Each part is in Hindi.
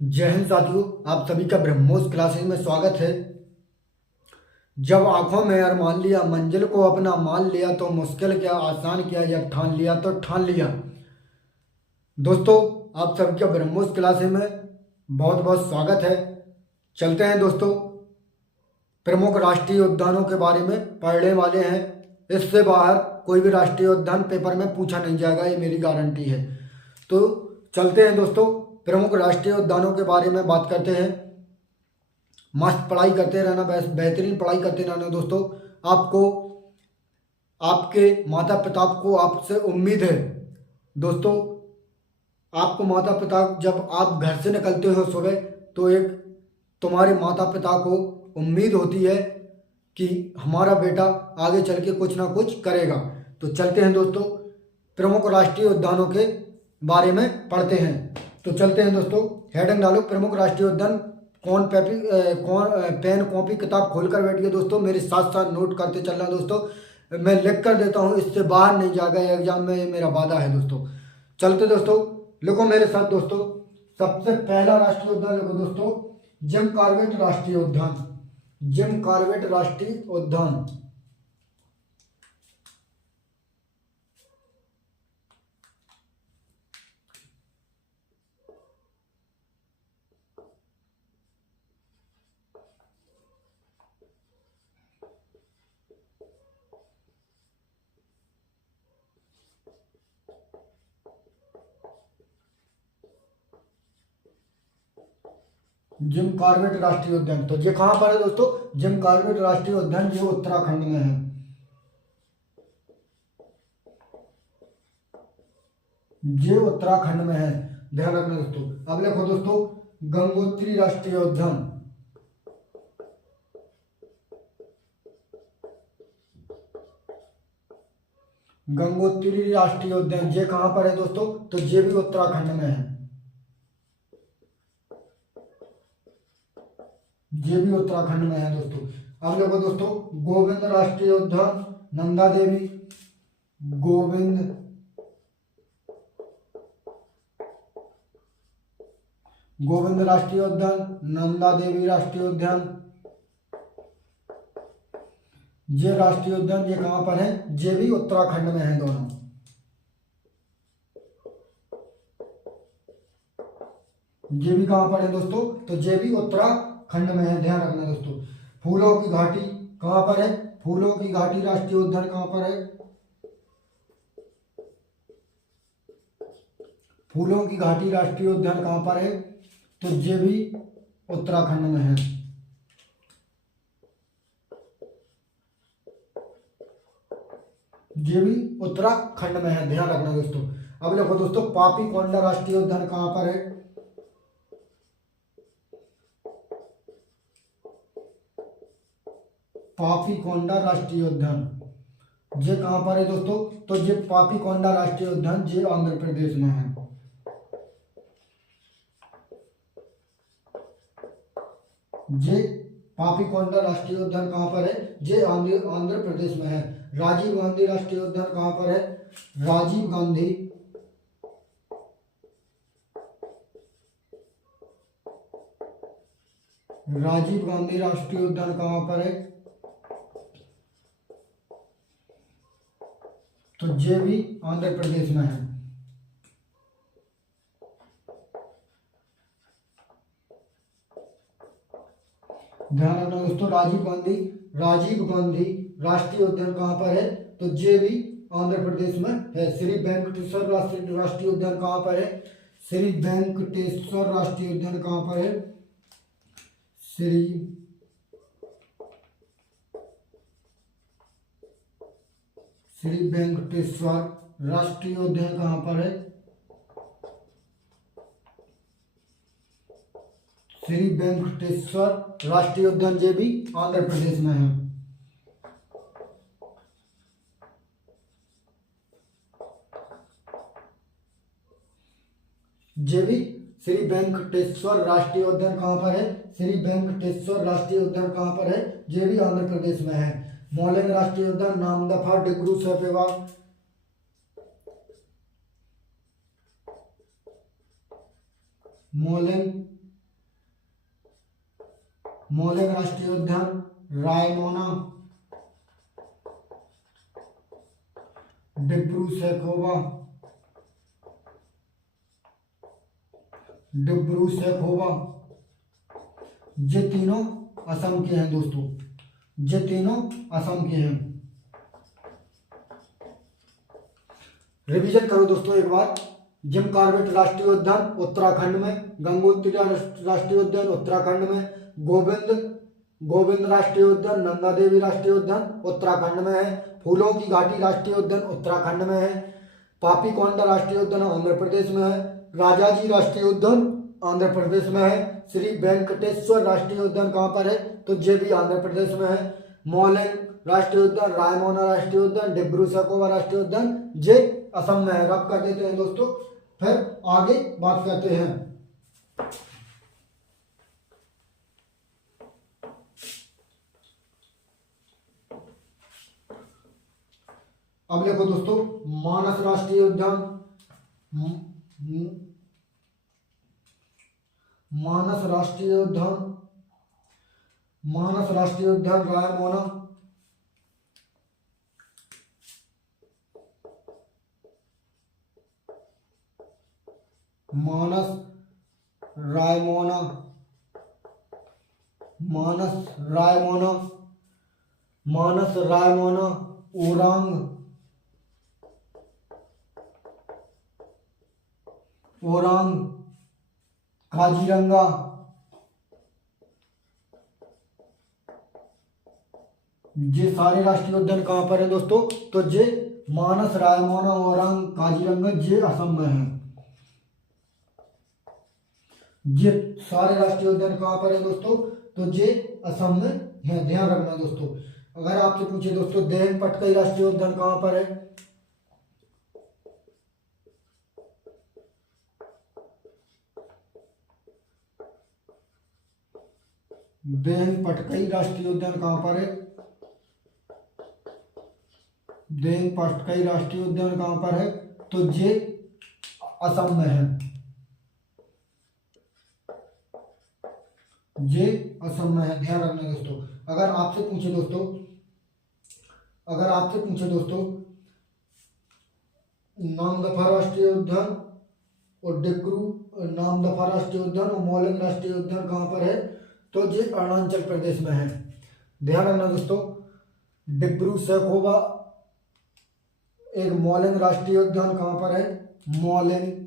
जय हिंद साथियों, आप सभी का ब्रह्मोस क्लासेज में स्वागत है। जब आंखों में अरमान लिया, मंजिल को अपना मान लिया, तो मुश्किल क्या आसान किया, जब ठान लिया तो ठान लिया। दोस्तों, आप सभी का ब्रह्मोस क्लासेज में बहुत बहुत स्वागत है। चलते हैं दोस्तों, प्रमुख राष्ट्रीय उद्यानों के बारे में पढ़ने वाले हैं। इससे बाहर कोई भी राष्ट्रीय उद्यान पेपर में पूछा नहीं जाएगा, ये मेरी गारंटी है। तो चलते हैं दोस्तों, प्रमुख राष्ट्रीय उद्यानों के बारे में बात करते हैं। मस्त पढ़ाई करते रहना, बेहतरीन पढ़ाई करते रहना दोस्तों। आपको आपके माता पिता को आपसे उम्मीद है दोस्तों। आपको माता पिता, जब आप घर से निकलते हो सुबह, तो एक तुम्हारे माता पिता को उम्मीद होती है कि हमारा बेटा आगे चल के कुछ ना कुछ करेगा। तो चलते हैं दोस्तों, प्रमुख राष्ट्रीय उद्यानों के बारे में पढ़ते हैं। तो चलते हैं दोस्तों, हेडिंग डालो, प्रमुख राष्ट्रीय उद्यान। कौन पेन कॉपी किताब खोलकर बैठिए दोस्तों, मेरे साथ साथ नोट करते चलना दोस्तों। मैं लिख कर देता हूँ, इससे बाहर नहीं जाएगा एग्जाम में, ये मेरा वादा है दोस्तों। चलते दोस्तों, लिखो मेरे साथ दोस्तों। सबसे पहला राष्ट्रीय उद्यान लिखो दोस्तों, जिम कॉर्बेट राष्ट्रीय उद्यान। जिम कॉर्बेट राष्ट्रीय उद्यान। जिम कॉर्बेट राष्ट्रीय उद्यान, तो ये कहाँ पर है दोस्तों? जिम कॉर्बेट राष्ट्रीय उद्यान ये उत्तराखंड में है। ये उत्तराखंड में है, ध्यान रखना दोस्तों। अब लिखो दोस्तों, गंगोत्री राष्ट्रीय उद्यान। गंगोत्री राष्ट्रीय उद्यान ये कहाँ पर है दोस्तों? तो ये भी उत्तराखंड में है। ये भी उत्तराखंड में है दोस्तों। अब देखो दोस्तों, गोविंद राष्ट्रीय उद्यान, नंदा देवी। गोविंद गोविंद राष्ट्रीय उद्यान, नंदा देवी राष्ट्रीय उद्यान। ये राष्ट्रीय उद्यान ये कहाँ पर है? ये भी उत्तराखंड में है दोनों। ये भी कहाँ पर है दोस्तों? तो ये भी उत्तराखंड में है, ध्यान रखना दोस्तों। फूलों की घाटी कहाँ पर है? फूलों की घाटी राष्ट्रीय उद्यान कहाँ पर है? फूलों की घाटी राष्ट्रीय उद्यान कहाँ पर है? तो ये भी उत्तराखंड में है। ये भी उत्तराखंड में है, ध्यान रखना दोस्तों। अब देखो दोस्तों, पापी कोंडा राष्ट्रीय उद्यान कहाँ पर है? पापी कोंडा राष्ट्रीय उद्यान ये कहाँ पर है दोस्तों? तो ये पापी कोंडा राष्ट्रीय उद्यान ये आंध्र प्रदेश में है। ये पापी कोंडा राष्ट्रीय उद्यान कहाँ पर है? ये आंध्र प्रदेश में है। राजीव गांधी राष्ट्रीय उद्यान कहाँ पर है? राजीव गांधी राजीव गांधी राष्ट्रीय उद्यान कहाँ पर है? तो ये भी आंध्र प्रदेश में है। ध्यान रखना दोस्तों, राजीव गांधी राष्ट्रीय उद्यान कहाँ पर है? तो ये भी आंध्र प्रदेश में है। श्री वेंकटेश्वर राष्ट्रीय उद्यान कहाँ पर है? श्री वेंकटेश्वर राष्ट्रीय उद्यान कहाँ पर है? श्री वेंकटेश्वर राष्ट्रीय उद्यान कहाँ पर है? श्री वेंकटेश्वर राष्ट्रीय उद्यान ये भी आंध्र प्रदेश में है। ये भी श्री वेंकटेश्वर राष्ट्रीय उद्यान कहाँ पर है? श्री वेंकटेश्वर राष्ट्रीय उद्यान कहाँ पर है? ये भी आंध्र प्रदेश में है। मोलेंग राष्ट्रीय उद्यान, नामदफा, डिक्रू सैफेवा। मोलेंग मौलिक राष्ट्रीय उद्यान रायमोना, डिब्रू सैखोवा, डिब्रू सैखोवा, ये तीनों असम के हैं दोस्तों, ये तीनों असम के हैं। रिवीजन करो दोस्तों एक बार। जिम कॉर्बेट राष्ट्रीय उद्यान उत्तराखंड में, गंगोत्री राष्ट्रीय उद्यान उत्तराखंड में, गोविंद राष्ट्रीय उद्यान, नंदा देवी राष्ट्रीय उद्यान उत्तराखंड में है, फूलों की घाटी राष्ट्रीय उद्यान उत्तराखंड में है, पापीकोंडा राष्ट्रीय उद्यान आंध्र प्रदेश में है, राजाजी राष्ट्रीय उद्यान आंध्र प्रदेश में है, श्री वेंकटेश्वर राष्ट्रीय उद्यान कहाँ पर है, तो ये भी आंध्र प्रदेश में है, मौलिंग राष्ट्रीय उद्यान, रायमोना राष्ट्रीय उद्यान, डिब्रू सैखोवा राष्ट्रीय उद्यान ये असम में है। रब कर देते हैं दोस्तों, फिर आगे बात करते हैं। अब देखो दोस्तों, मानस राष्ट्रीय उद्यान, मानस राष्ट्रीय उद्यान, मानस राष्ट्रीय उद्यान रायमोना, मानस रायमोना, मानस रायमोना, मानस रायमोना, ओरांग, ओरांग, काजीरंगा, ये सारे राष्ट्रीय उद्यान कहाँ पर है दोस्तों, तो ये मानस रायमोना ओरांग काजीरंगा ये असम में है। ये सारे राष्ट्रीय उद्यान कहाँ पर है दोस्तों, तो ये असम में है, ध्यान रखना दोस्तों। अगर आपसे पूछे दोस्तों देन पटकाई राष्ट्रीय उद्यान कहाँ पर है, देन पटकाई राष्ट्रीय उद्यान कहाँ पर है, देन पटकाई राष्ट्रीय उद्यान कहाँ पर है, तो ये असम में है, ये असम में है, ध्यान रखना दोस्तों। अगर आपसे पूछे दोस्तों, अगर आपसे पूछे दोस्तों नामदफा राष्ट्रीय उद्यान और डिब्रू नामदफा राष्ट्रीय उद्यान और मौलिंग राष्ट्रीय उद्यान कहाँ पर है, तो ये अरुणाचल प्रदेश में है, ध्यान रखना दोस्तों। डिब्रू सैखोवा एक मौलिंग राष्ट्रीय उद्यान कहाँ पर है, मौलिंग,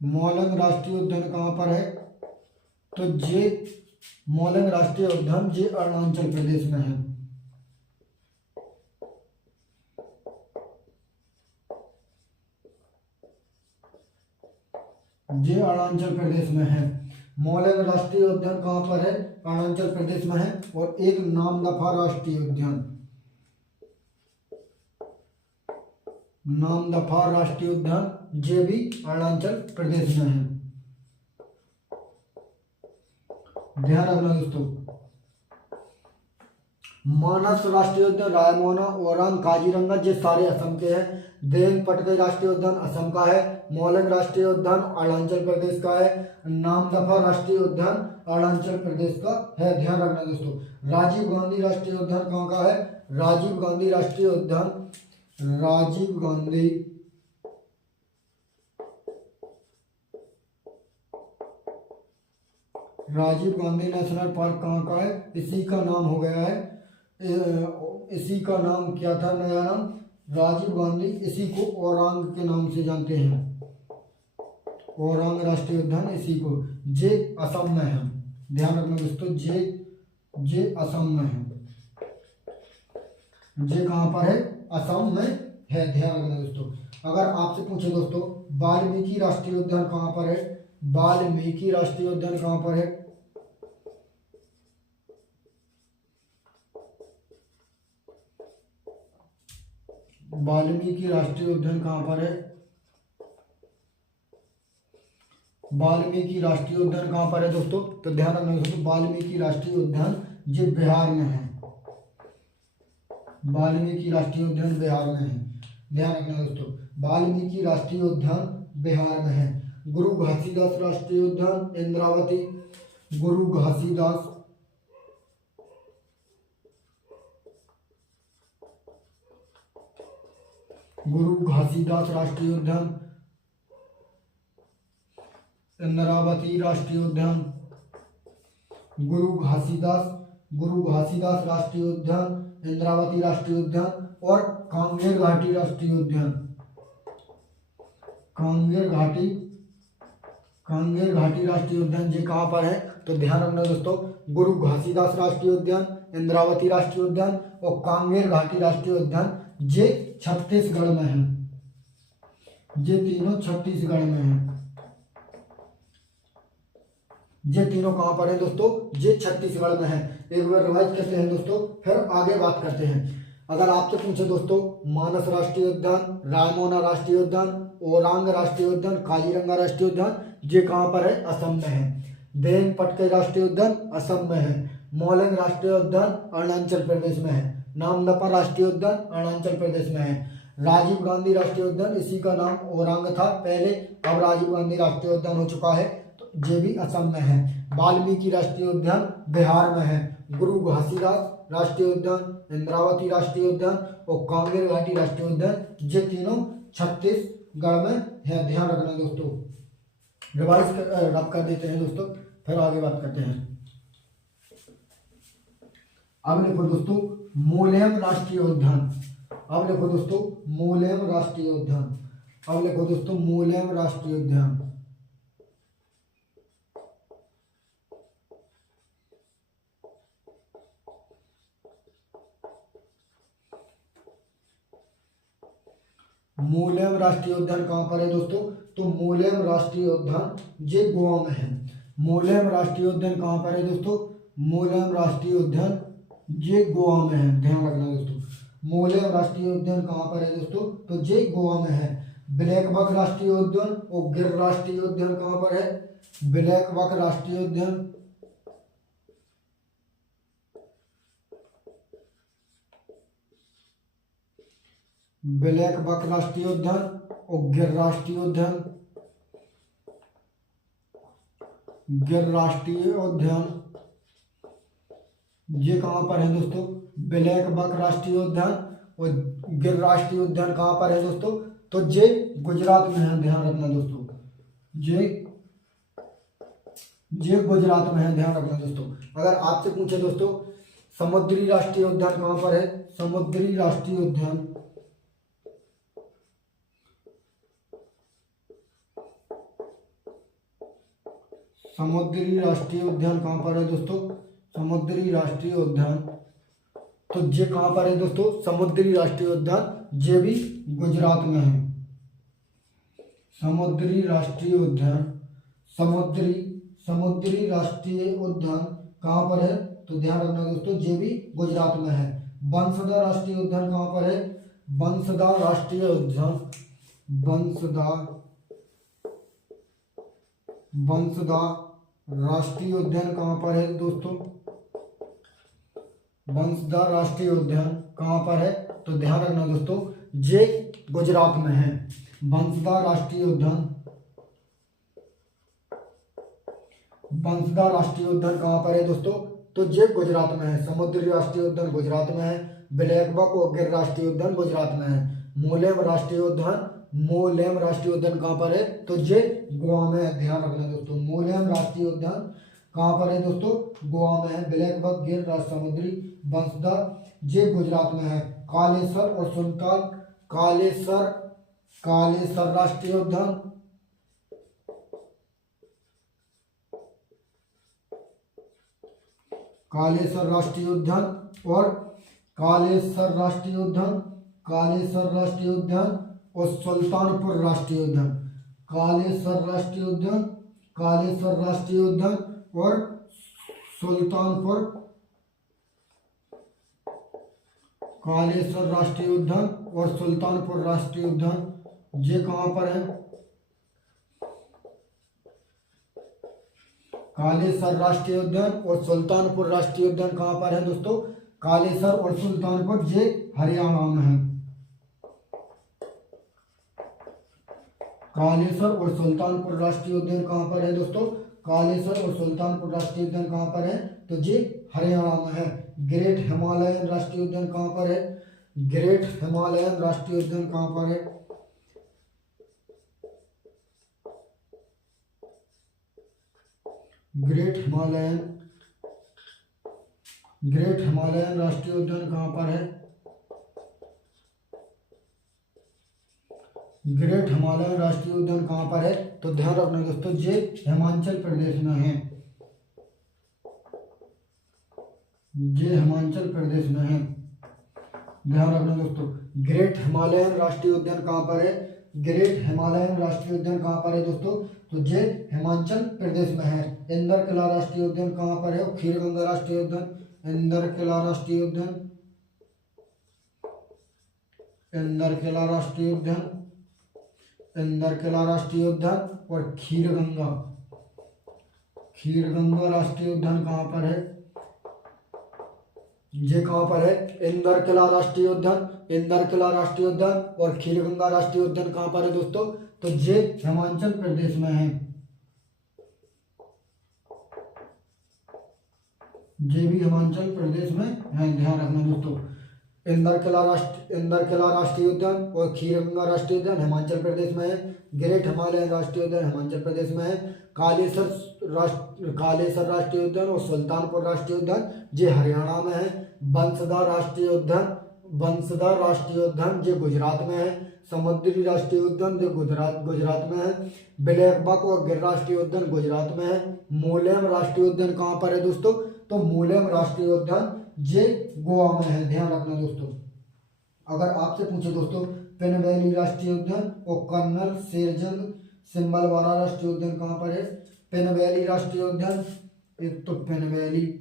मौलिंग राष्ट्रीय उद्यान कहाँ पर है, तो ये मौलिंग राष्ट्रीय उद्यान ये अरुणाचल प्रदेश में है। ये अरुणाचल प्रदेश में है। मौलिंग राष्ट्रीय उद्यान कहाँ पर है, अरुणाचल प्रदेश में है। और एक नामदफा राष्ट्रीय उद्यान, नामदफा राष्ट्रीय उद्यान ये भी अरुणाचल प्रदेश में है, ध्यान रखना दोस्तों। मानस राष्ट्रीय उद्यान रायमोना ओरांग काजीरंगा ये सारे असम के हैं। देन पटकाई राष्ट्रीय उद्यान असम का है। मौलिंग राष्ट्रीय उद्यान अरुणाचल प्रदेश का है। नामदफा राष्ट्रीय उद्यान अरुणाचल प्रदेश का है, ध्यान रखना दोस्तों। राजीव गांधी राष्ट्रीय उद्यान कहाँ का है, राजीव गांधी राष्ट्रीय उद्यान, राजीव गांधी राजीव गांधी नेशनल पार्क कहाँ का है, इसी का नाम हो गया है, इसी का नाम क्या था, नया नाम राजीव गांधी, इसी को ओरांग के नाम से जानते हैं, ओरांग राष्ट्रीय उद्यान इसी को। जे असम में है, ध्यान रखना दोस्तों, जे असम में है, जे कहाँ पर है, असम में है, ध्यान रखना दोस्तों। अगर आपसे पूछे दोस्तों वाल्मीकि राष्ट्रीय उद्यान कहाँ पर है, वाल्मीकि राष्ट्रीय उद्यान कहाँ पर है, वाल्मीकि राष्ट्रीय उद्यान कहाँ पर है, वाल्मीकि राष्ट्रीय उद्यान कहाँ पर है दोस्तों, तो ध्यान रखना दोस्तों, वाल्मीकि राष्ट्रीय उद्यान ये बिहार में है, वाल्मीकि राष्ट्रीय उद्यान बिहार में है। ध्यान रखना दोस्तों। वाल्मीकि राष्ट्रीय उद्यान बिहार में है। गुरु घासीदास राष्ट्रीय उद्यान इंद्रावती, गुरु घासीदास राष्ट्रीय उद्यान, इंद्रावती राष्ट्रीय उद्यान, गुरु घासीदास राष्ट्रीय उद्यान, इंद्रावती राष्ट्रीय उद्यान और कांगेर घाटी राष्ट्रीय उद्यान। कांगेर घाटी राष्ट्रीय उद्यान ये कहाँ पर है? तो ध्यान रखना दोस्तों, गुरु घासीदास राष्ट्रीय उद्यान, इंद्रावती राष्ट्रीय उद्यान और कांगेर घाटी राष्ट्रीय उद्यान ये छत्तीसगढ़ में है। ये तीनों छत्तीसगढ़ में है। ये तीनों कहाँ पर है दोस्तों? ये छत्तीसगढ़ में है। एक बार रिवाइज करते हैं दोस्तों, फिर आगे बात करते हैं। अगर आपसे पूछे दोस्तों मानस राष्ट्रीय उद्यान, रायमोना राष्ट्रीय उद्यान, ओरांग राष्ट्रीय उद्यान, काजीरंगा राष्ट्रीय उद्यान ये कहाँ पर है? असम में है। देन पटके राष्ट्रीय उद्यान असम में है। मोलेंग राष्ट्रीय उद्यान अरुणाचल प्रदेश में है। नामदफा राष्ट्रीय उद्यान अरुणाचल प्रदेश में है। राजीव गांधी राष्ट्रीय उद्यान, इसी का नाम ओरांग था पहले, अब राजीव गांधी राष्ट्रीय उद्यान हो चुका है, तो ये भी असम में है। वाल्मीकि राष्ट्रीय उद्यान बिहार में है। गुरु घासीदास राष्ट्रीय उद्यान, इंद्रावती राष्ट्रीय उद्यान और कांगेर घाटी राष्ट्रीय उद्यान ये तीनों छत्तीसगढ़ में है। ध्यान रखना दोस्तों। रिवाइज रब कर देते हैं दोस्तों, फिर आगे बात करते हैं। अब देखो दोस्तों मोलेम राष्ट्रीय उद्यान, अब देखो दोस्तों मोलेम राष्ट्रीय उद्यान, अब देखो दोस्तों मोलेम राष्ट्रीय उद्यान। मोलेम राष्ट्रीय उद्यान कहाँ पर है दोस्तों? तो मोलेम राष्ट्रीय उद्यान ये गोवा में है। मोलेम राष्ट्रीय उद्यान कहाँ पर है दोस्तों? मोलेम राष्ट्रीय उद्यान ये गोवा में है। ध्यान रखना दोस्तों, मोलेम राष्ट्रीय उद्यान कहाँ पर है दोस्तों? तो ये गोवा में है। ब्लैक बक राष्ट्रीय उद्यान और गिर राष्ट्रीय उद्यान कहाँ पर है? ब्लैक बक राष्ट्रीय उद्यान, ब्लैक बक राष्ट्रीय उद्यान और गिर राष्ट्रीय उद्यान, गिर राष्ट्रीय उद्यान ये कहाँ पर है दोस्तों? ब्लैक बक राष्ट्रीय उद्यान और गिर राष्ट्रीय उद्यान कहाँ पर है दोस्तों? तो ये गुजरात में है। ध्यान रखना दोस्तों, ये गुजरात में है। ध्यान रखना दोस्तों। अगर आपसे पूछे दोस्तों समुद्री राष्ट्रीय उद्यान कहाँ पर है? समुद्री राष्ट्रीय उद्यान, समुद्री राष्ट्रीय उद्यान कहाँ पर है दोस्तों? समुद्री राष्ट्रीय उद्यान, तो ये कहाँ पर है दोस्तों? समुद्री राष्ट्रीय उद्यान ये भी गुजरात में है। समुद्री राष्ट्रीय उद्यान, समुद्री राष्ट्रीय उद्यान कहाँ पर है? तो ध्यान रखना दोस्तों ये भी गुजरात में है। बंसदा राष्ट्रीय उद्यान कहाँ पर है? बंसदा राष्ट्रीय उद्यान, बंसदा राष्ट्रीय उद्यान कहाँ पर है दोस्तों? बंसदा राष्ट्रीय उद्यान कहाँ पर है? तो ध्यान रखना दोस्तों ये गुजरात में है। बंसदा राष्ट्रीय उद्यान, बंसदा राष्ट्रीय उद्यान कहाँ पर है दोस्तों? तो ये गुजरात में है। समुद्री राष्ट्रीय उद्यान गुजरात में है। ब्लैक बक और गिर राष्ट्रीय उद्यान गुजरात में है। मोलेम राष्ट्रीय उद्यान, मोलेम राष्ट्रीय उद्यान कहाँ पर है? तो ये गोवा में है। ध्यान रखना दोस्तों, मोलेम राष्ट्रीय उद्यान कहाँ पर है दोस्तों? गोवा में है। ब्लैक बक, गिर, समुद्री, बंसदा ये गुजरात में है। कालेसर और सुनताल, कालेसर राष्ट्रीय उद्यान, कालेसर राष्ट्रीय उद्यान और कालेसर राष्ट्रीय उद्यान, कालेसर राष्ट्रीय उद्यान और सुल्तानपुर राष्ट्रीय उद्यान, कालेसर राष्ट्रीय उद्यान, कालेसर राष्ट्रीय उद्यान और सुल्तानपुर, कालेसर राष्ट्रीय उद्यान और सुल्तानपुर राष्ट्रीय उद्यान ये कहाँ पर है? कालेसर राष्ट्रीय उद्यान और सुल्तानपुर राष्ट्रीय उद्यान कहाँ पर है दोस्तों? कालेसर और सुल्तानपुर ये हरियाणा में है। कालेश्वर और सुल्तानपुर राष्ट्रीय उद्यान कहाँ पर है दोस्तों? कालेश्वर और सुल्तानपुर राष्ट्रीय उद्यान कहाँ पर है? तो ये हरियाणा में है। ग्रेट हिमालयन राष्ट्रीय उद्यान कहाँ पर है? ग्रेट हिमालयन राष्ट्रीय उद्यान कहाँ पर है? ग्रेट हिमालयन राष्ट्रीय उद्यान कहाँ पर है? ग्रेट हिमालयन राष्ट्रीय उद्यान कहाँ पर है? तो ध्यान रखना दोस्तों, ये हिमाचल प्रदेश में है। ये हिमाचल प्रदेश में है, ध्यान रखना दोस्तों। ग्रेट हिमालयन राष्ट्रीय उद्यान कहाँ पर है? ग्रेट हिमालयन राष्ट्रीय उद्यान कहाँ पर है दोस्तों? तो ये हिमाचल प्रदेश में है। इंदर किला राष्ट्रीय उद्यान कहाँ पर है? खीर गंगा राष्ट्रीय उद्यान, इंदर किला राष्ट्रीय उद्यान, इंदर किला राष्ट्रीय उद्यान, इंदर किला राष्ट्रीय उद्यान और खीर गंगा राष्ट्रीय उद्यान कहाँ पर है? ये कहाँ पर है? इंदर किला राष्ट्रीय उद्यान, इंदर किला राष्ट्रीय उद्यान और खीर गंगा राष्ट्रीय उद्यान कहाँ पर है दोस्तों? तो ये हिमाचल प्रदेश में है। ये भी हिमाचल प्रदेश में है, ध्यान रखना दोस्तों। इंदर किला राष्ट्रीय उद्यान और खीर गंगा राष्ट्रीय उद्यान हिमाचल प्रदेश में है। ग्रेट हिमालयन राष्ट्रीय उद्यान हिमाचल प्रदेश में है। कालेसर राष्ट्रीय उद्यान और सुल्तानपुर राष्ट्रीय उद्यान ये हरियाणा में है। बंसदा राष्ट्रीय उद्यान ये गुजरात में है। समुद्री राष्ट्रीय उद्यान जो गुजरात में है। ब्लैक बक और गिर राष्ट्रीय उद्यान गुजरात में है। मोलेम राष्ट्रीय उद्यान कहाँ पर है दोस्तों? तो मोलेम राष्ट्रीय उद्यान ये गोवा में है, ध्यान रखना दोस्तों। अगर आपसे पूछे दोस्तों पेनवैली राष्ट्रीय उद्यान और कर्नल शेरजंग सिंबलवारा राष्ट्रीय उद्यान कहाँ पर है? पेनवैली राष्ट्रीय उद्यान, एक तो पेनवैली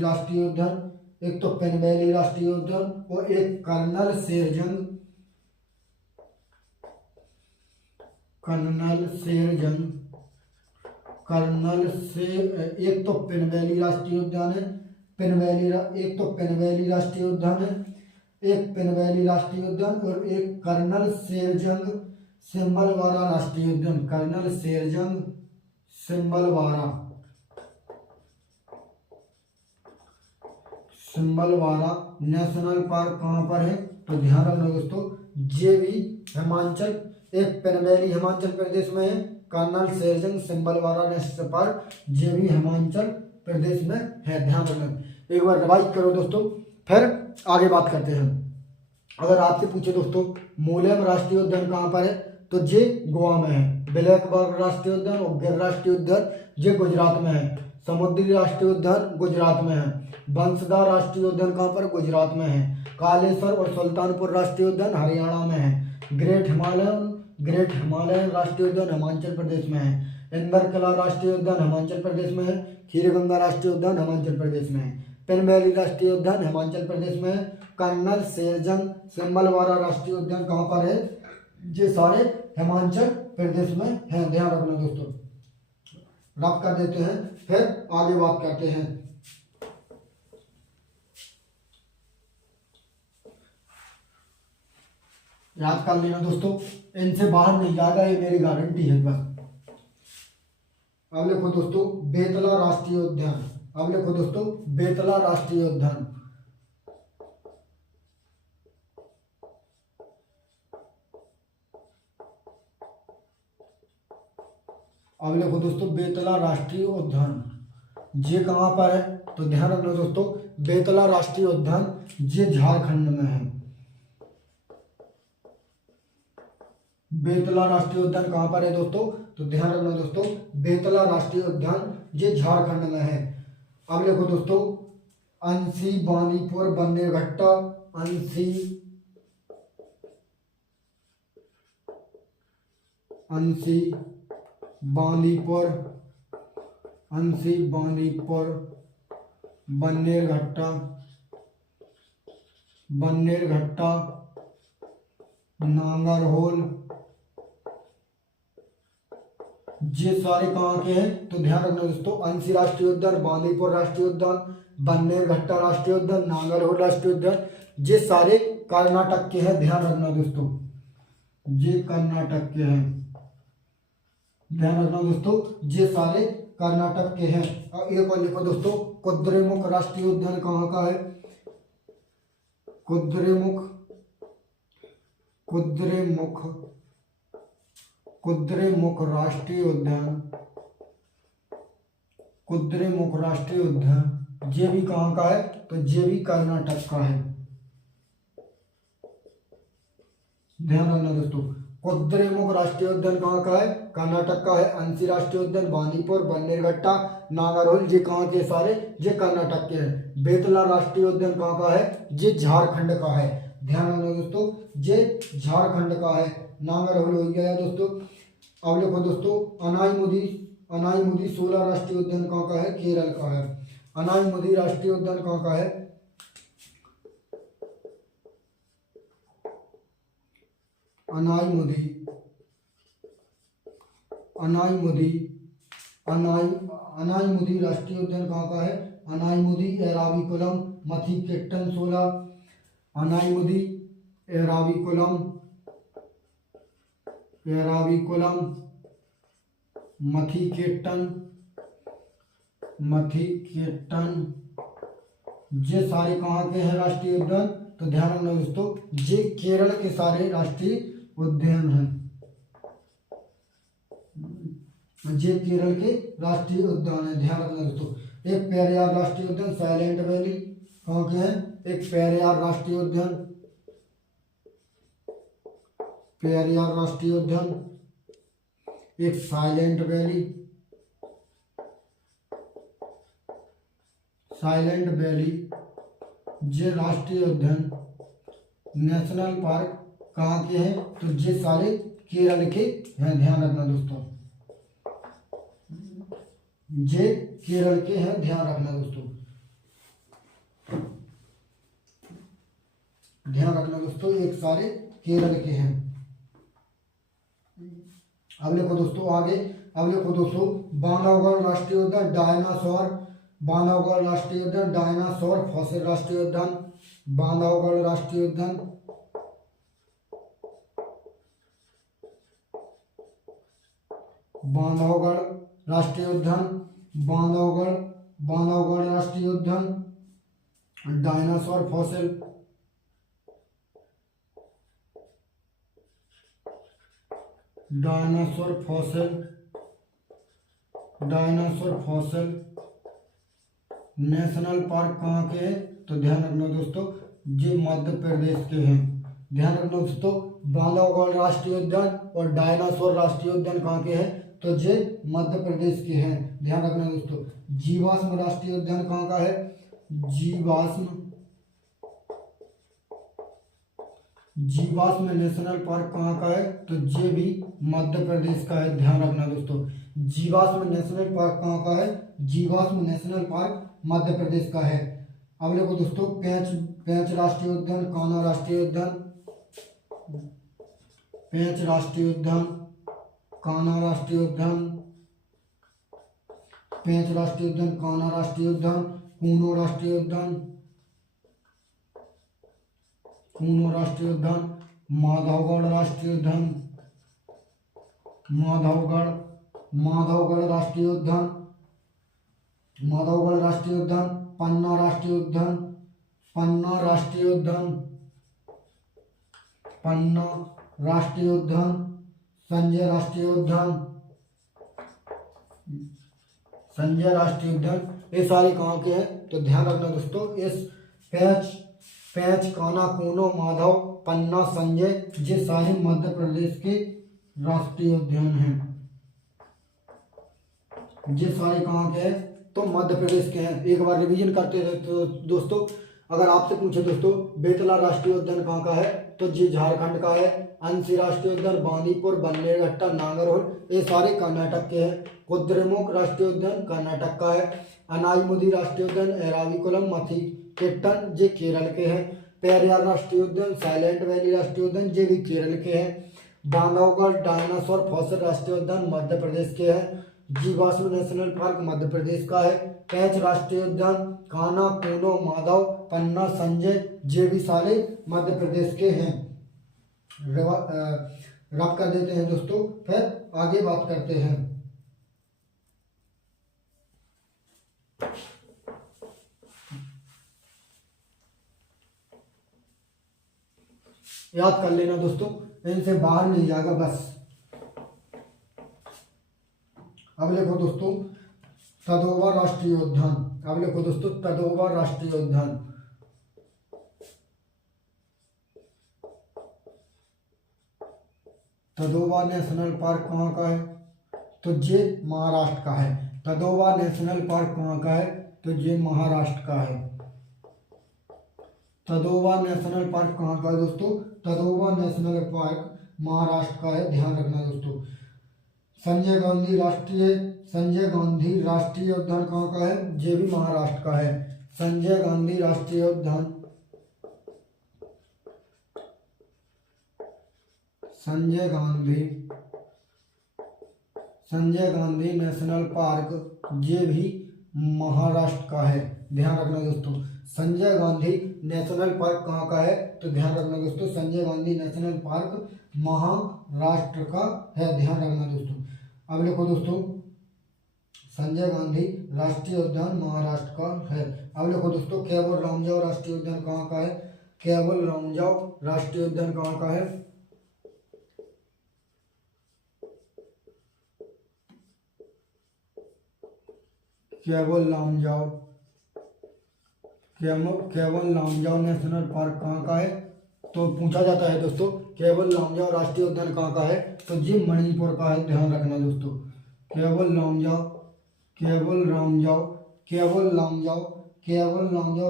राष्ट्रीय उद्यान और एक कर्नल शेरजंग एक तो पेनवैली राष्ट्रीय उद्यान है, एक तो पेनवैली राष्ट्रीय उद्यान है, एक पेनवैली राष्ट्रीय उद्यान और एक कर्नल शेरजंग सिंबलवारा राष्ट्रीय उद्यान, कर्नल शेरजंग सिंबलवारा नेशनल पार्क कहाँ पर है? तो ध्यान रखना दोस्तों, ये भी हिमाचल, एक पेनवैली हिमाचल प्रदेश में है, कर्नल शेरजंग सिंबलवारा नेशनल पार्क ये भी हिमाचल प्रदेश में है, ध्यान रखना। एक बार रिवाइज करो दोस्तों, फिर आगे बात करते हैं। अगर आपसे पूछे दोस्तों मोलेम राष्ट्रीय उद्यान कहाँ पर है? तो ये गोवा में है। ब्लैक बक राष्ट्रीय उद्यान और गिर राष्ट्रीय उद्यान ये गुजरात में है। समुद्री राष्ट्रीय उद्यान गुजरात में है। बंसदा राष्ट्रीय उद्यान कहाँ पर? गुजरात में है। कालेश्वर और सुल्तानपुर राष्ट्रीय उद्यान हरियाणा में है। ग्रेट हिमालयन राष्ट्रीय उद्यान हिमाचल प्रदेश में है। इंदर किला राष्ट्रीय उद्यान हिमाचल प्रदेश में है। खीर गंगा राष्ट्रीय उद्यान हिमाचल प्रदेश में है। पेनवैली राष्ट्रीय उद्यान हिमाचल प्रदेश में है। कर्नल शेरजंग सिंबलवारा राष्ट्रीय उद्यान कहाँ पर है? ये सारे हिमाचल प्रदेश में है, ध्यान रखना दोस्तों। रब कर देते हैं, फिर आगे बात करते हैं। याद कर लेना दोस्तों, इनसे बाहर नहीं जाएगा, ये मेरी गारंटी है बस। अब लिखो दोस्तों बेतला राष्ट्रीय उद्यान, अब लिखो दोस्तों बेतला राष्ट्रीय उद्यान। अब लिखो दोस्तों बेतला राष्ट्रीय उद्यान, ये कहाँ पर है? तो ध्यान रखना दोस्तों, बेतला राष्ट्रीय उद्यान ये झारखंड में है। बेतला राष्ट्रीय उद्यान कहाँ पर है दोस्तों? तो ध्यान रखना दोस्तों, बेतला राष्ट्रीय उद्यान ये झारखंड में है। अब लिखो दोस्तों अंशी, बांदीपुर, बन्नेरघट्टा, अंशी बांदीपुर, बन्नेरघट्टा, नांगरहोल, ये सारे कहाँ के हैं? तो ध्यान रखना दोस्तों, अंशी राष्ट्रीय उद्यान, बांदीपुर राष्ट्रीय उद्यान, बन्नेरघट्टा राष्ट्रीय उद्यान, नांगरहोल राष्ट्रीय उद्यान ये सारे कर्नाटक के हैं, ध्यान रखना दोस्तों, ये कर्नाटक के हैं, ध्यान रखना दोस्तों, ये सारे कर्नाटक के हैं। और एक और लिखो दोस्तों, कुद्रेमुख राष्ट्रीय उद्यान कहाँ का है? कुद्रेमुख कुद्रेमुख कुद्रेमुख राष्ट्रीय उद्यान, कुद्रेमुख राष्ट्रीय उद्यान ये भी कहाँ का है? तो ये भी कर्नाटक का है, ध्यान रखना दोस्तों। कुद्रेमुख राष्ट्रीय उद्यान कहाँ का है? कर्नाटक का है। अंशी राष्ट्रीय उद्यान, बांदीपुर, बन्नेरघट्टा, नागरहोल ये कहाँ के? सारे ये कर्नाटक के हैं। बेतला राष्ट्रीय उद्यान कहाँ का है? ये झारखंड का है, ध्यान रखना दोस्तों, ये झारखंड का है। नागरहोल हो गया है दोस्तों। अब लिखो दोस्तों, अनाईमुदी 16 राष्ट्रीय उद्यान कहाँ का है? केरल का है। अनाईमुदी राष्ट्रीय उद्यान कहाँ का है? अनाईमुदी राष्ट्रीय उद्यान कहाँ का है? अनाईमुदी, एराविकुलम, मथिकेट्टन 16, अनाईमुदी, एराविकुलम, मथिकेट्टन ये सारे कहाँ के हैं राष्ट्रीय उद्यान? तो ध्यान रखना दोस्तों, ये केरल के सारे राष्ट्रीय उद्यान हैं, ये केरल के राष्ट्रीय उद्यान है, ध्यान रखना दोस्तों। एक पेरियार राष्ट्रीय उद्यान, साइलेंट वैली कहाँ के हैं? एक पेरियार राष्ट्रीय उद्यान, पेरियार राष्ट्रीय उद्यान, एक साइलेंट वैली, ये राष्ट्रीय उद्यान, नेशनल पार्क कहाँ के हैं? तो ये सारे केरल के हैं, ध्यान रखना दोस्तों, ये केरल के हैं, ध्यान रखना दोस्तों, ध्यान रखना दोस्तों, एक सारे केरल के हैं। अब देखो दोस्तों आगे, अब देखो दोस्तों, बांधवगढ़ राष्ट्रीय उद्यान, डायनासोर, बांधवगढ़ राष्ट्रीय उद्यान, डायनासोर फॉसिल राष्ट्रीय उद्यान, बांधवगढ़ राष्ट्रीय उद्यान, बांधवगढ़ राष्ट्रीय उद्यान, बांधवगढ़ राष्ट्रीय उद्यान, डायनासोर फॉसिल, नेशनल पार्क कहाँ के हैं? तो ध्यान रखना दोस्तों, ये मध्य प्रदेश के हैं, ध्यान रखना दोस्तों। बांधवगढ़ राष्ट्रीय उद्यान और डायनासोर राष्ट्रीय उद्यान कहाँ के हैं? तो ये मध्य प्रदेश के हैं, ध्यान रखना दोस्तों। जीवाश्म राष्ट्रीय उद्यान कहाँ का है? जीवाश्म नेशनल पार्क कहाँ का है? तो ये भी मध्य प्रदेश का है, ध्यान रखना दोस्तों। जीवाश्म नेशनल पार्क कहाँ का है? जीवाश्म नेशनल पार्क मध्य प्रदेश का है। अब देखो दोस्तों, पेंच राष्ट्रीय उद्यान, कान्हा राष्ट्रीय उद्यान, पेंच राष्ट्रीय उद्यान, कान्हा राष्ट्रीय उद्यान, पेंच राष्ट्रीय उद्यान, कान्हा राष्ट्रीय उद्यान, कूनो राष्ट्रीय उद्यान, माधवगढ़ राष्ट्रीय उद्यान, माधवगढ़ राष्ट्रीय उद्यान, पन्ना राष्ट्रीय उद्यान, संजय राष्ट्रीय उद्यान, ये सारे कहाँ के हैं? तो ध्यान रखना दोस्तों, इस पेंच, कान्हा, कूनो, माधव, पन्ना, संजय ये सारे मध्य प्रदेश के राष्ट्रीय उद्यान हैं। ये सारे कहाँ के हैं? तो मध्य प्रदेश के हैं। एक बार रिवीजन करते रहे तो दोस्तों, अगर आपसे पूछे दोस्तों बेतला राष्ट्रीय उद्यान कहाँ का है? तो ये झारखंड का है। अंशी राष्ट्रीय उद्यान, बांदीपुर, बन्नेरघट्टा, नागरहोल ये सारे कर्नाटक के हैं। कुद्रेमुख राष्ट्रीय उद्यान कर्नाटक का है। अनाईमुदी राष्ट्रीय उद्यान, एराविकुलम, मथिकेट्टन ये केरल के हैं। पेरियार राष्ट्रीय उद्यान, साइलेंट वैली राष्ट्रीय उद्यान ये भी केरल के हैं। बांधवगढ़ डायनासोर फॉसिल राष्ट्रीय उद्यान मध्य प्रदेश के हैं। जीवाश्म नेशनल पार्क मध्य प्रदेश का है। पेंच राष्ट्रीय उद्यान, कान्हा, कूनो, माधव, पन्ना, संजय, ये भी सारे मध्य प्रदेश के हैं। रब कर देते हैं दोस्तों। फिर आगे बात करते हैं। याद कर लेना दोस्तों, इनसे बाहर नहीं जाएगा बस। अब लिखो दोस्तों तदोवा राष्ट्रीय उद्यान। अब लिखो दोस्तों तदोवा राष्ट्रीय उद्यान। तदोवा नेशनल पार्क कहाँ का है? तो ये महाराष्ट्र का है। तदोवा नेशनल पार्क कहाँ का है? तो ये महाराष्ट्र का है। तदोवा नेशनल पार्क कहाँ का है दोस्तों? तदोवा नेशनल पार्क महाराष्ट्र का है, ध्यान रखना दोस्तों। संजय गांधी राष्ट्रीय उद्यान कहाँ का है? ये भी महाराष्ट्र का है। संजय गांधी राष्ट्रीय उद्यान, संजय गांधी नेशनल पार्क ये भी महाराष्ट्र का है, ध्यान रखना दोस्तों। संजय गांधी नेशनल पार्क कहाँ का है? तो ध्यान रखना दोस्तों, संजय गांधी नेशनल पार्क महाराष्ट्र का है, ध्यान रखना दोस्तों। अब लिखो दोस्तों संजय गांधी राष्ट्रीय उद्यान महाराष्ट्र का है। अब लिखो दोस्तों केवल रामजाओ राष्ट्रीय उद्यान कहाँ का है? केवल रामजाओ राष्ट्रीय उद्यान कहाँ का है? केवल रामजाओ नेशनल पार्क कहाँ का है? तो पूछा जाता है दोस्तों केवल रामजाओ राष्ट्रीय उद्यान कहाँ का है? तो ये मणिपुर का है, ध्यान रखना दोस्तों। केवल रामजाओ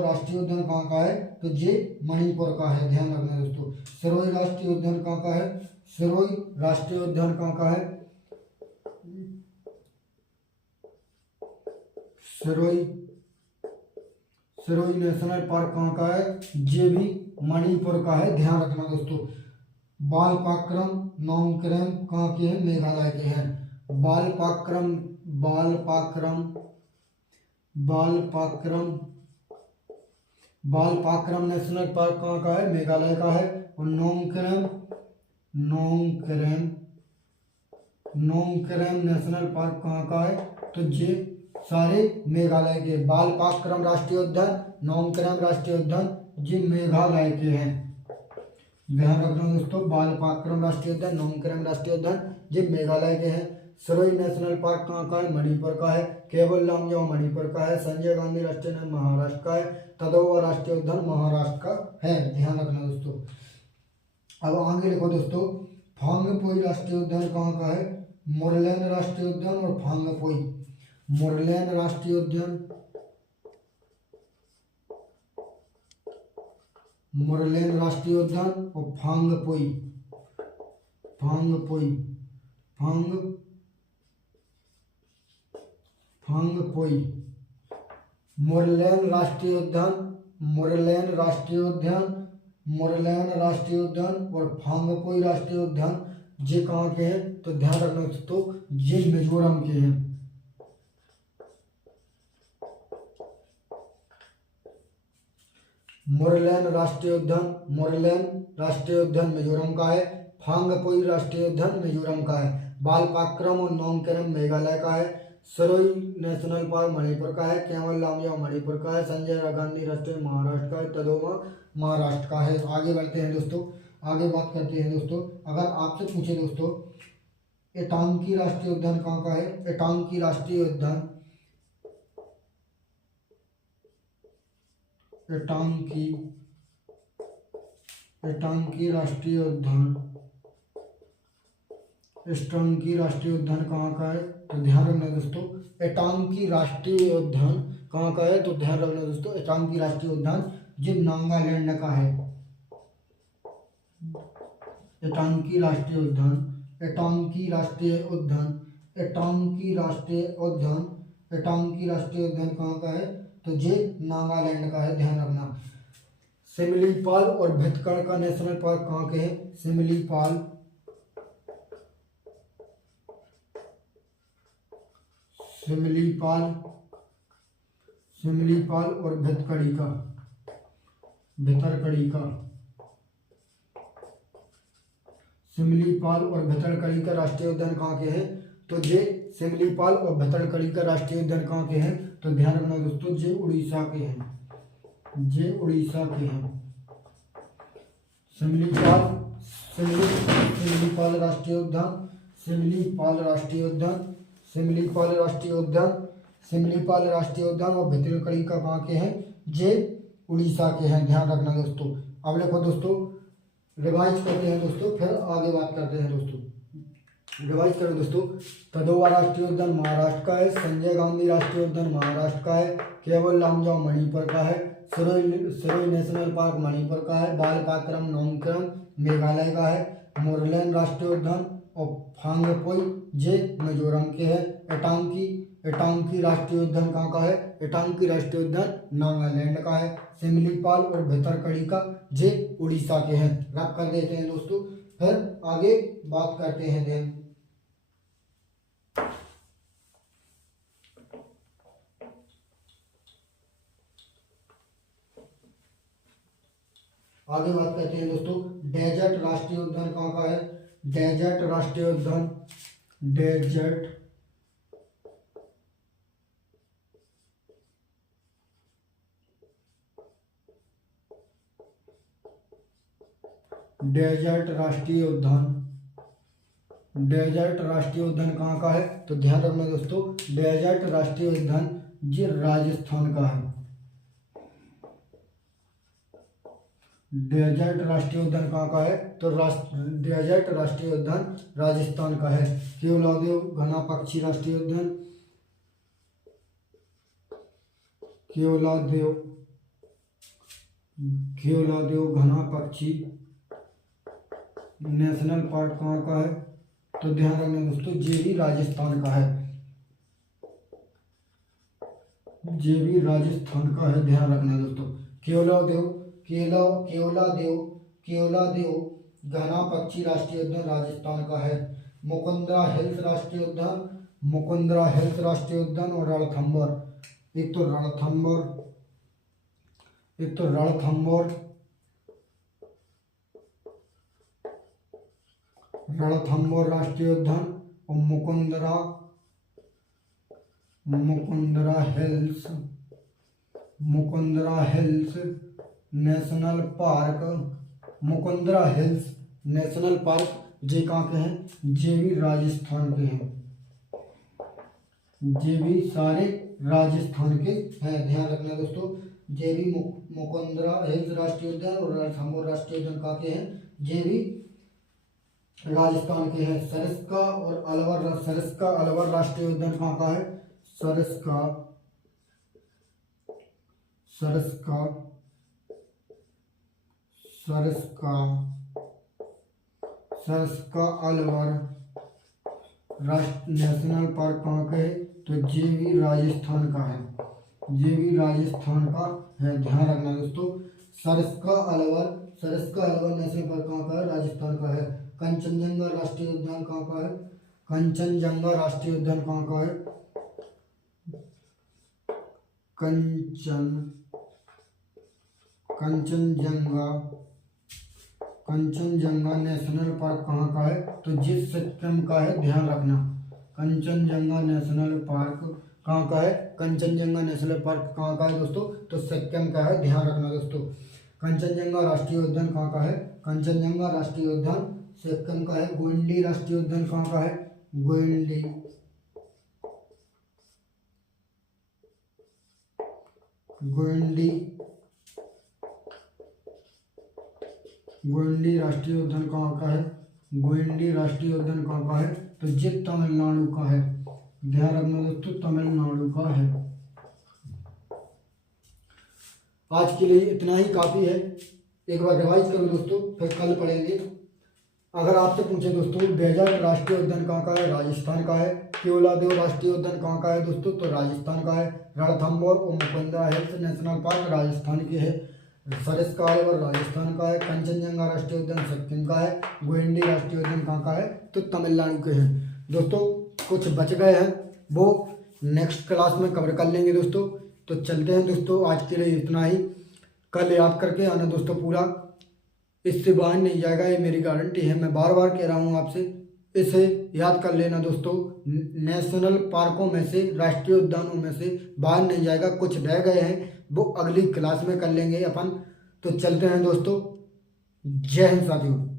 राष्ट्रीय उद्यान कहाँ का है? तो ये मणिपुर का है, ध्यान रखना दोस्तों। सिरोही राष्ट्रीय उद्यान कहाँ का है? सिरोही राष्ट्रीय उद्यान कहाँ का है? सिरोही नेशनल पार्क कहाँ का है? ये भी मणिपुर का है, ध्यान रखना दोस्तों। बालपाक्रम नोंगक्रेम कहाँ के हैं? मेघालय के हैं। बालपाक्रम नेशनल पार्क कहाँ का है? मेघालय का है। और नोंगक्रेम नेशनल पार्क कहाँ का है? तो ये सारे मेघालय के। बालपाक्रम राष्ट्रीय उद्यान, नोंगक्रेम राष्ट्रीय उद्यान ये मेघालय के हैं, ध्यान रखना दोस्तों। बालपाक्रम राष्ट्रीय उद्यान, नोंगक्रेम राष्ट्रीय उद्यान ये मेघालय के हैं। सिरोही नेशनल पार्क कहाँ का है? मणिपुर का है। केवल रामजाओ मणिपुर का है। संजय गांधी राष्ट्रीय उद्यान महाराष्ट्र का है। तदोवा राष्ट्रीय उद्यान महाराष्ट्र का है, ध्यान रखना दोस्तों। अब आगे लिखो दोस्तों फांगपोई राष्ट्रीय उद्यान कहाँ का है? मुरलेन राष्ट्रीय उद्यान और फांगपोई। मुरलेन राष्ट्रीय उद्यान, मुरलेन राष्ट्रीय उद्यान और फांगपोई मुरलेन राष्ट्रीय उद्यान और फांगपोई राष्ट्रीय उद्यान ये कहाँ के हैं? तो ध्यान रखना दोस्तों ये मिजोरम के हैं। मुरलेन राष्ट्रीय उद्यान मिजोरम का है। फांगपोई राष्ट्रीय उद्यान मिजोरम का है। बालपाक्रम और नोंगक्रेम मेघालय का है। सिरोही नेशनल पार्क मणिपुर का है। केवल रामजाओ मणिपुर का है। संजय गांधी राष्ट्रीय महाराष्ट्र का है। तदोवा महाराष्ट्र का है। आगे बढ़ते हैं दोस्तों, आगे बात करते हैं दोस्तों। अगर आपसे पूछे दोस्तों एटांकी राष्ट्रीय उद्यान कहाँ का है? एटांकी राष्ट्रीय उद्यान, एटांकी राष्ट्रीय उद्यान कहाँ का है? तो ध्यान रखना दोस्तों एटांकी राष्ट्रीय उद्यान कहाँ का है? तो ध्यान रखना दोस्तों एटांकी राष्ट्रीय उद्यान ये नागालैंड का है। एटांकी राष्ट्रीय उद्यान कहाँ का है? तो ये नागालैंड का है, ध्यान रखना। सिमलीपाल और भितकण का नेशनल पार्क कहाँ के हैं? सिमलीपाल और भितरकनिका सिमलीपाल और भितरकनिका राष्ट्रीय उद्यान कहाँ के हैं? तो ये सिमलीपाल और भितरकनिका राष्ट्रीय उद्यान कहाँ के हैं? तो ध्यान रखना दोस्तों, ये उड़ीसा के हैं। सिमलीपाल राष्ट्रीय उद्यान, और भितरकनिका कहाँ के हैं? ये उड़ीसा के हैं। ध्यान रखना दोस्तों। अब देखो दोस्तों, रिवाइज करते हैं दोस्तों, फिर आगे बात करते हैं दोस्तों। रिवाइज करो दोस्तों। तदोवा राष्ट्रीय उद्यान महाराष्ट्र का है, संजय गांधी राष्ट्रीय उद्यान महाराष्ट्र का है, केवल लामजाओ मणिपुर का है, सिरोही नेशनल पार्क मणिपुर का है, बालपाक्रम नोंगक्रम मेघालय का है, मोरलैंड राष्ट्रीय उद्यान और फांगपोई जे मिजोरम के है, एटांकी राष्ट्रीय उद्यान कहाँ का है? एटांकी राष्ट्रीय उद्यान नागालैंड का है, सिमलीपाल और भितरकनिका जे उड़ीसा के हैं। रब कर देते हैं दोस्तों, फिर आगे बात करते हैं। ध्यान आगे बात करते हैं दोस्तों। डेजर्ट राष्ट्रीय उद्यान कहाँ का है? डेजर्ट राष्ट्रीय उद्यान डेजर्ट राष्ट्रीय उद्यान कहाँ का है? तो ध्यान रखना दोस्तों, डेजर्ट राष्ट्रीय उद्यान ये राजस्थान का है। डेजर्ट राष्ट्रीय उद्यान कहाँ का है? तो डेजर्ट राष्ट्रीय उद्यान राजस्थान का है। केवलादेव घना पक्षी राष्ट्रीय उद्यान, केवलादेव घना पक्षी नेशनल पार्क कहाँ का है? तो ध्यान रखना दोस्तों, ये भी राजस्थान का है। ध्यान रखना दोस्तों। केवलादेव घना पक्षी राष्ट्रीय उद्यान राजस्थान का है। मुकुंदरा हिल्स राष्ट्रीय उद्यान और रणथंभौर, एक तो रणथंभौर राष्ट्रीय उद्यान और मुकुंदरा हिल्स नेशनल पार्क जे कहाँ के हैं? जे भी राजस्थान के हैं। जे भी सारे राजस्थान के हैं। ध्यान रखना दोस्तों, जे भी मुकुंदरा हिल्स राष्ट्रीय उद्यान और रणथंभौर राष्ट्रीय उद्यान कहाँ के हैं? जे भी राजस्थान के हैं। सरिस्का अलवर राष्ट्रीय उद्यान कहाँ का है? सरिस्का अलवर नेशनल पार्क कहाँ का है? तो ये भी राजस्थान का है। ध्यान रखना दोस्तों, सरिस्का अलवर नेशनल पार्क कहाँ का है? राजस्थान का है। कंचनजंगा राष्ट्रीय उद्यान कहाँ का है? कंचनजंगा राष्ट्रीय उद्यान नेशनल पार्क कहाँ का है? तो जिस सिक्किम का है। ध्यान रखना, कंचनजंगा नेशनल पार्क कहाँ का है? कंचनजंगा नेशनल पार्क कहाँ का है दोस्तों? तो सिक्किम का है। ध्यान रखना दोस्तों। कंचनजंगा राष्ट्रीय उद्यान कहाँ का है? कंचनजंगा राष्ट्रीय उद्यान सिक्किम का है। गोइंडी राष्ट्रीय उद्यान कहाँ का है? गोइंडी राष्ट्रीय उद्यान कहाँ का है? गोइंडी राष्ट्रीय उद्यान कहाँ का है? तो ये तमिलनाडु का है। ध्यान रखना दोस्तों, तमिलनाडु का है। आज के लिए इतना ही काफ़ी है। एक बार रिवाइज करो दोस्तों, फिर कल पढ़ेंगे। अगर आपसे पूछे दोस्तों, डेजर्ट राष्ट्रीय उद्यान कहाँ का है? राजस्थान का है। केवलादेव राष्ट्रीय उद्यान कहाँ का है दोस्तों? तो राजस्थान का है। रणथंभौर और Mukundra hills national park Rajasthan के है। सरिस्का अलवर राजस्थान का है। कंचनजंगा राष्ट्रीय उद्यान सिक्किम का है। गोइंडी राष्ट्रीय उद्यान कहाँ का है? तो तमिलनाडु के हैं। दोस्तों कुछ बच गए हैं, वो नेक्स्ट क्लास में कवर कर लेंगे दोस्तों। तो चलते हैं दोस्तों, आज के लिए इतना ही। कल याद करके आना दोस्तों पूरा, इससे बाहर नहीं जाएगा, ये मेरी गारंटी है। मैं बार बार कह रहा हूँ आपसे, इसे याद कर लेना दोस्तों। नेशनल पार्कों में से, राष्ट्रीय उद्यानों में से बाहर नहीं जाएगा। कुछ रह गए हैं वो अगली क्लास में कर लेंगे अपन। तो चलते हैं दोस्तों, जय हिंद साथियों।